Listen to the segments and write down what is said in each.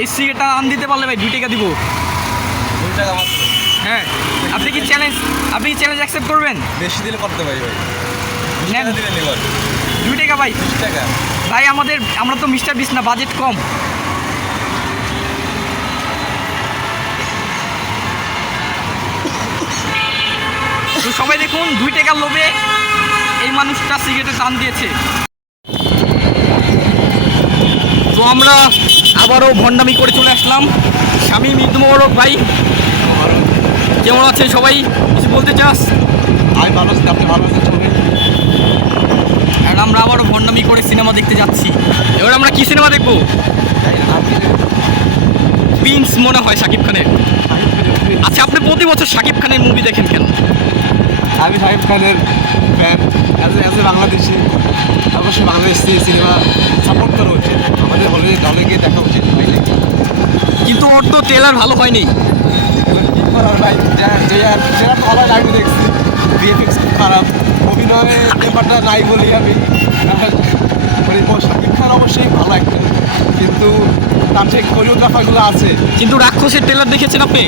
এই সিগারেটটা আন দিতে পারলে ভাই 2 টাকা দিব। 2 টাকা মাত্র? হ্যাঁ। আপনি কি চ্যালেঞ্জ অ্যাকসেপ্ট করবেন? বেশি দিলে করতে পারি ভাই। নেন। দিলে নিবার 2 টাকা ভাই। 20 টাকা ভাই আমরা তো মিস্টার বিস না, বাজেট কম। তো সবাই দেখুন 2 টাকার লোভে এই মানুষটা সিগারেটের টান দিয়েছে। তো আমরা আবারও ভণ্ডামি করে চলে আসলাম। শামীম ঈদ মোবারক ভাই, কেমন আছে সবাই? কিছু বলতে চাস? আমি ভালো আছি, আপনি ভালো আছেন সবাই? আর আমরা আবারও ভণ্ডামি করে সিনেমা দেখতে যাচ্ছি। এবার আমরা কি সিনেমা দেখবো? প্রিন্স মনে হয় শাকিব খানের। আচ্ছা, আপনি প্রতি বছর শাকিব খানের মুভি দেখেন কেন? আমি শাকিব খানের ফ্যান। অ্যাজ এ বাংলাদেশি অবশ্যই বাংলাদেশি সিনেমা সাপোর্ট করা উচিত। আমাদের হলে গিয়ে দেখা উচিত। কিন্তু ওর তো ট্রেলার ভালো হয়নি। কি করার ভাই, যেটা ভালো লাগবে দেখছি। ভিএফএক্স খুব খারাপ, অভিনয়ের ব্যাপারটা নাই বলি আমি। মানে শাকিব খান অবশ্যই ভালো একটা, কিন্তু তার যে কোরিওগ্রাফারগুলো আছে। কিন্তু রাক্ষসের ট্রেলার দেখেছেন আপনি?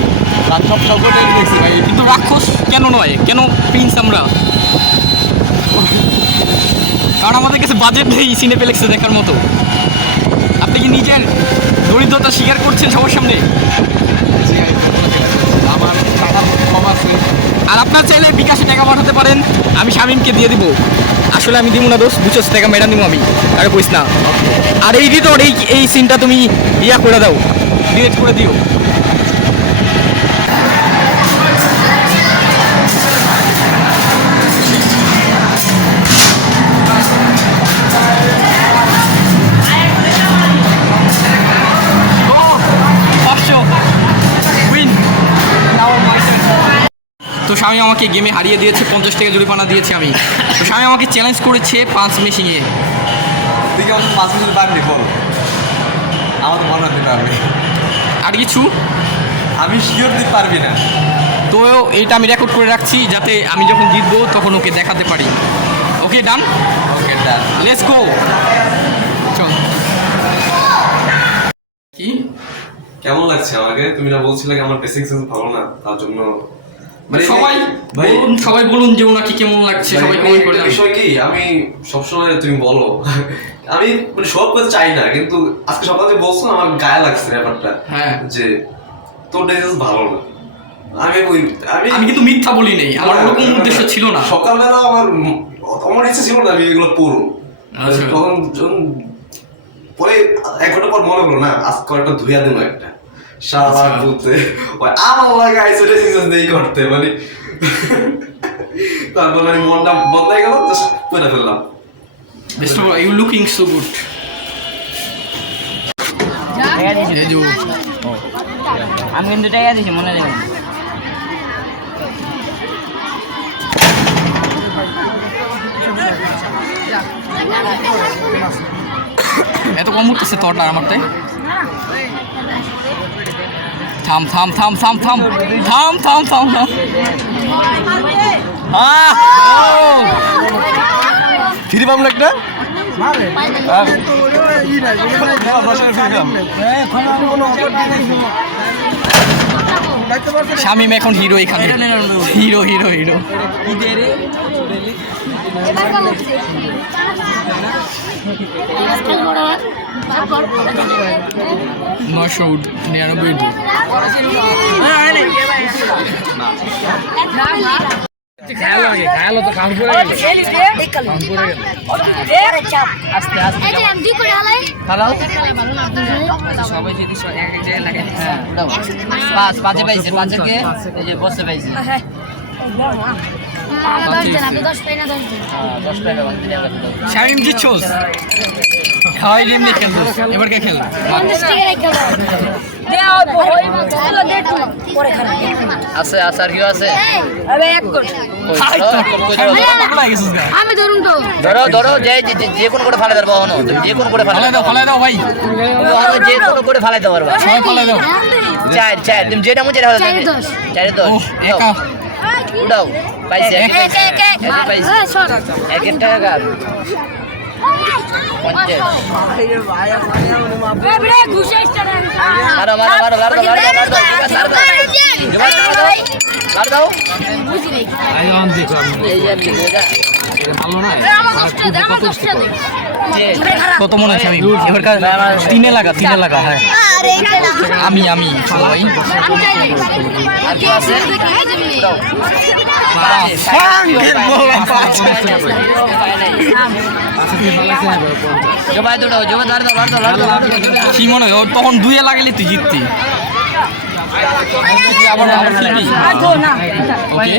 সবটাই দেখছি ভাই। কিন্তু রাক্ষস কেন নয়, কেন প্রিন্স আমরা? কারণ আমাদের কাছে বাজেট নেই সিনেপ্লেক্সে দেখার মতো। আপনি কি নিজের দরিদ্রতা স্বীকার করছেন সবার সামনে? আমার টাকা কম আছে। আর আপনার চাইলে বিকাশে টাকা পাঠাতে পারেন, আমি শামীমকে দিয়ে দিব। আসলে আমি দিব না দোষ, 200 টাকা মেডাম দিব আমি, আরে কইস না। আর এই এডিটর এই সিনটা তুমি ইয়া করে দাও, ডিলিট করে দিও। তো স্বামী আমাকে গেমে হারিয়ে দিয়েছে, 50 টাকা জরিমানা দিয়েছে আমি। তো স্বামী আমাকে চ্যালেঞ্জ করেছে পাঁচ মেশিংয়ে। তুই কেমন 5 মিনিট পারবি বল? আমার তো মনে হতে পারবি। আর কিছু আমি শিওর দিতে পারবি না। তো এইটা আমি রেকর্ড করে রাখছি, যাতে আমি যখন জিতবো তখন ওকে দেখাতে পারি। ওকে ডান? ওকে ডান, লেটস গো। চল। কি কেমন লাগছে আমাকে? তুমি না বলছিলে আমার বেসিক সেন্স ভালো না, তার জন্য মানে সবাই বলুন যে ওনাকে কেমন লাগছে, সবাই কমেন্ট করে বিষয় কি, আমি সবসময় তুমি বলো আমি মানে সব করতে চাই না, কিন্তু আজকে সকালে যে বলছো আমার গায়ে লাগছে ব্যাপারটা। হ্যাঁ, যে তোর ড্রেস ভালো না। আমি কিন্তু মিথ্যা বলি নাই, আমার ওরকম উদ্দেশ্য ছিল না। সকালবেলা আমার ইচ্ছে ছিল না আমি এগুলো পরবো। তখন পরে 1 ঘন্টা পর মনে হলো না আজকে একটা ধুইয়া দেবো একটা সারা বলতে আমার লাগে আইসো ড্রেসিং নেই করতে মানে। তারপর মানে মনটা বদলাই গেল, জাস্ট পরে ফেললাম। You looking so good. আমি কিন্তু টাকা দিছি, মনে রাখবেন। এত কম উঠতেছে তোরটা আমারটাই। থাম থাম থাম থাম থাম থাম থাম থাম থাম। ফ্রি পাবো একটা। শামীম এখন হিরো, এখানে হিরো হিরো হিরো। 999। খায়ালো তো কাউন্ট করে গেল। আস্তে আস্তে সবাই যদি এক এক জায়গায় লাগে। পাঁচে পাইছে, পাঁচকে এই যে বসে পাইছে। 10 পাই না 10 দিন। 10 টাকা শামীম জিতছোস। হয় এমনি খেলবো, এবার কে খেল? 50 টাকা রেখে দাও। দেও ওই মাছগুলো দে তো পরে খারাপ। আছে আর কি আছে? আরে এক কোট। আমি ধরুন তো। ধরো যে কোন করে ফালে দাও হনো, তুমি যে কোন করে ফালে দাও ভাই। যে কোন করে ফালে দাও পারবা। সবাই ফালে দাও। চার তুমি যেটা মনে চাই 10 একা উড়াও পাইছে এক পাইছে সর। 1 টাকা 50 এ বড় ঘুষে স্টার্ট মারো মারো মারো মারো মারো মারো দাও বুঝি নাই এই যে আপনি আমার কষ্ট দে কত মনে হচ্ছে আমি এবার তিনে লাগা হ্যাঁ আমি ছোট ভাই আর কি আছে জবাই দুটো জবাই দাঁড় দাও কি মনে হয় ওর তখন দুয়ে লাগালে তুই জিততি আবার খেলবি ওকে